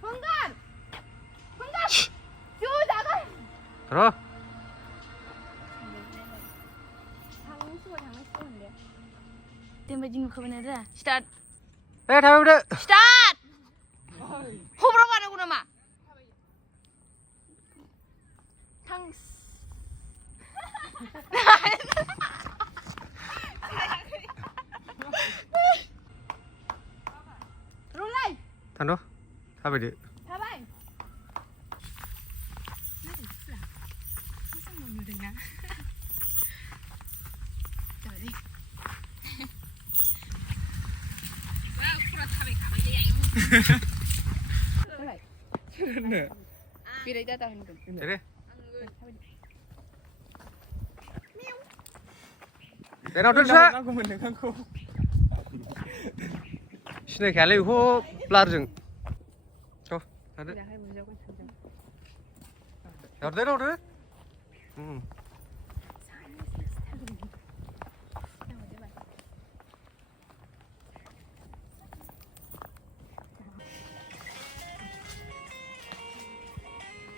황간! 황간! 쭉 나가! 들어. 장수인데. 땜바 지금 가보내라. 스타트. 에, 다음에 스타트! 호불호 말하구나 마. 탕. 롤라이. 단어. 다음에 가봐이. 네. 비례 자다 하는 거. 그래. 내가 들사. 신의 갈래 후 플라르증. 저. 다들. 야, 내려오래.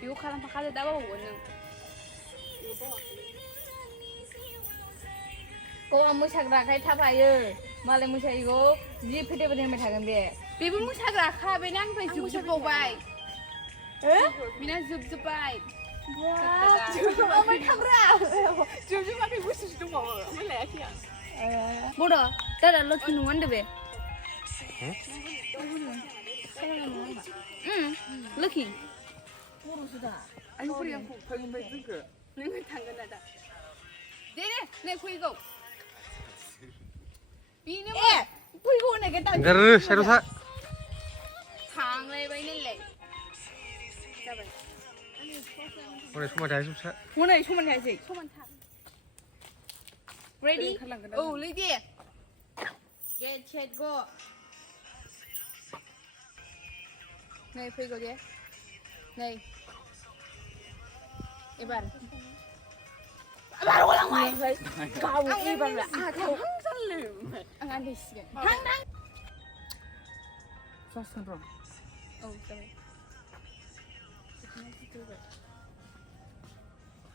이거 가랑 바카드 나가보고는. 꼭 모사그라खाय थाबायो मालाय मोसायो जि फेथे फेथे होनबाय थागोन बे बेबो मोसाग्राखा बेना आंनिफ्राय जोबजोबबावबाय बेना जोबजोबबाय ओमफ्राय थांग्रा जोबजोबाखै बोसोरसे दंबावो ओमफ्राय लायाखै आं बड' दादा लखि नङा होनदो बे लखि बर'सो दा आं फैगोन फैगोन जोंखो नों थांगोन दा दे नै फैगौ 비누 에! 보이고 오네겠다. 내르 새로 사. 장래바이 낼래. 잡아. 오늘 소만 잘 줍사. 오늘 소만 해야지. 소만 타. Ready? 오, ready. Get set go. 네, 보이고 돼. 네. 이발. 바로 올라와. 가고 이발. 아, 항상 안 돼, 시간. 당당. 사선 럼. 어, 그래.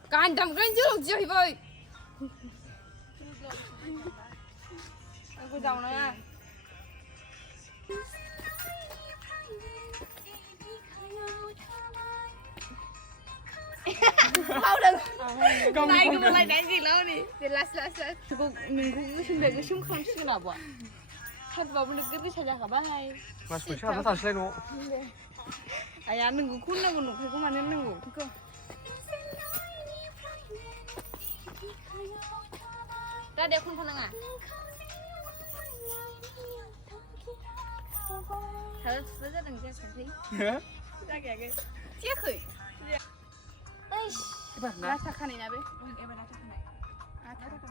간담 간지러 지어 이거. 이거 나오나? Mau đừng. Này cứ lại đánh gì lâu đi. Để lát. Cô mình cũng xin về cái súng không xin nào bọn. Thật vào được cái gì xảy ra cả ba hai. 마, 술 취하면 다시 내놓. 아야 능구 콘나고 놓고 그만 했는구. 그거. ra đeo khuôn con à? Thật rất là đừng xem thấy. Ra kìa kìa. Chiếc khởi. 나 착하네 배. 에바 나 착하네. 아 착하다.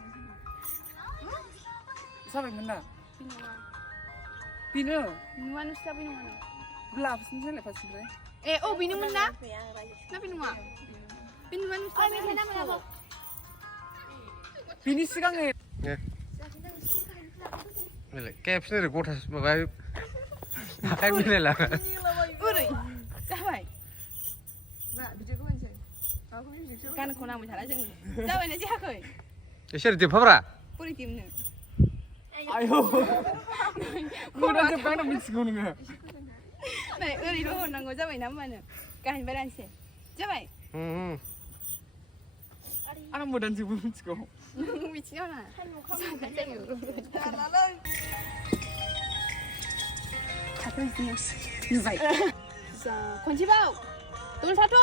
사백 맨날. 비누와. 비누. 비누와는 진짜 비누와는. 몰라 무슨 소리 봤는데. 에, 비누 문나? 나 비누와. 비누와는 진짜 비누와. 비니 시간에. 네. Cái này cô thật mà vậy. Cái này là. 으르. 자와이. 가는 코나 뭐 잘하지. 자와이는 지하거이. 시리 좀 봐봐라. 뿌리 띠는. 아유. 뭐라 좀 가는 미치고 오는 거야. 네, 으리로 오는 거 자와이 남만은. 가인 바란세. 자와이. 안 한 번도 안 지고 미치고. 미치잖아. 잡혀 있으면 유바이. 자, 권치바오. 돌 사토.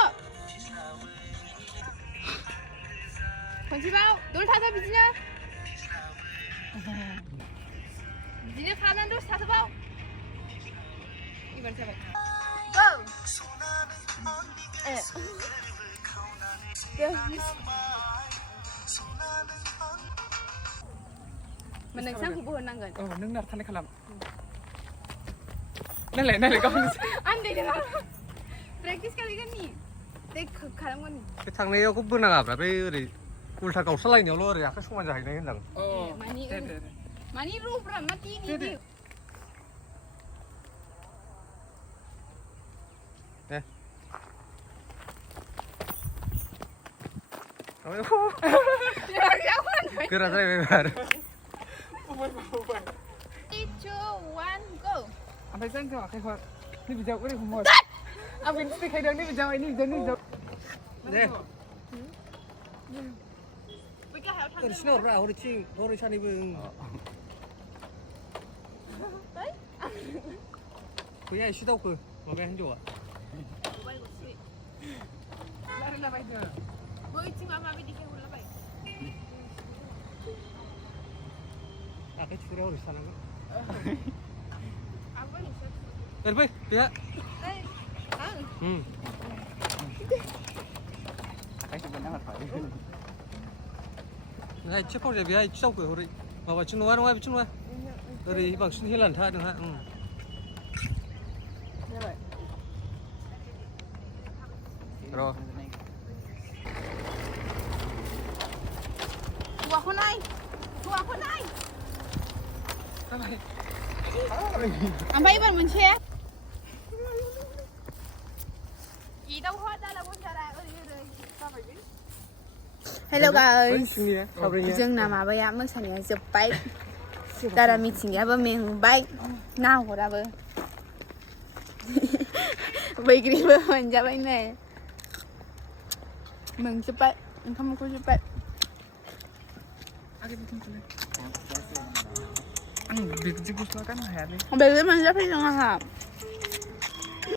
권치바오. 돌 사토 비지냐? 비지냐 가면 돌 사토 바오. 이번 잡아. 고. 에. mình đang sáng của năng gần. nước nào thanh khăn làm. Này lại có anh đi được không? Practice kali kan nih. Dek kalam kan nih. Cái thằng này cũng bữa nào gặp là bây giờ cùi thằng cậu sát lạnh nhiều luôn rồi, cái số mà dài này rằng. Mani ru Brahma ti ni. 네. 그래 그래 그래. 3, 2, 1, go. À phải xem thử khai đi video cái này không một. À mình sẽ khai đường đi video này đi video. 네. Với cái hảo thành 신어라 우리 팀 너를 찬 입은. 그냥 쉬다 그 뭐가 한 좋아. Lại là bây giờ. Với chị mà đi theo là vậy. 아까 추라 우리 사는 거. À với sẽ. 여러분, 야. Đây. À. 응. Cái chụp nó phải. này chiếc con này với sau của rồi mà vào chân ngoài chân ngoài rồi bằng xin lần tha được hả? Rồi. Qua con này. Qua con này. Anh bay bên mình xe. Gì đâu hết đây là con xe đây. Sao vậy? Hello guys. Dương nằm ở bây giờ mới sang nhà chụp bike. Ta đã Mithinga với mình bike. Nào của ta với. Bây cái với mình ra bên này. Mình chụp bike, mình không có chụp bike. Anh bị cái gì cũng cái nó hẹp đi. Không biết mình rất thích ăn hả?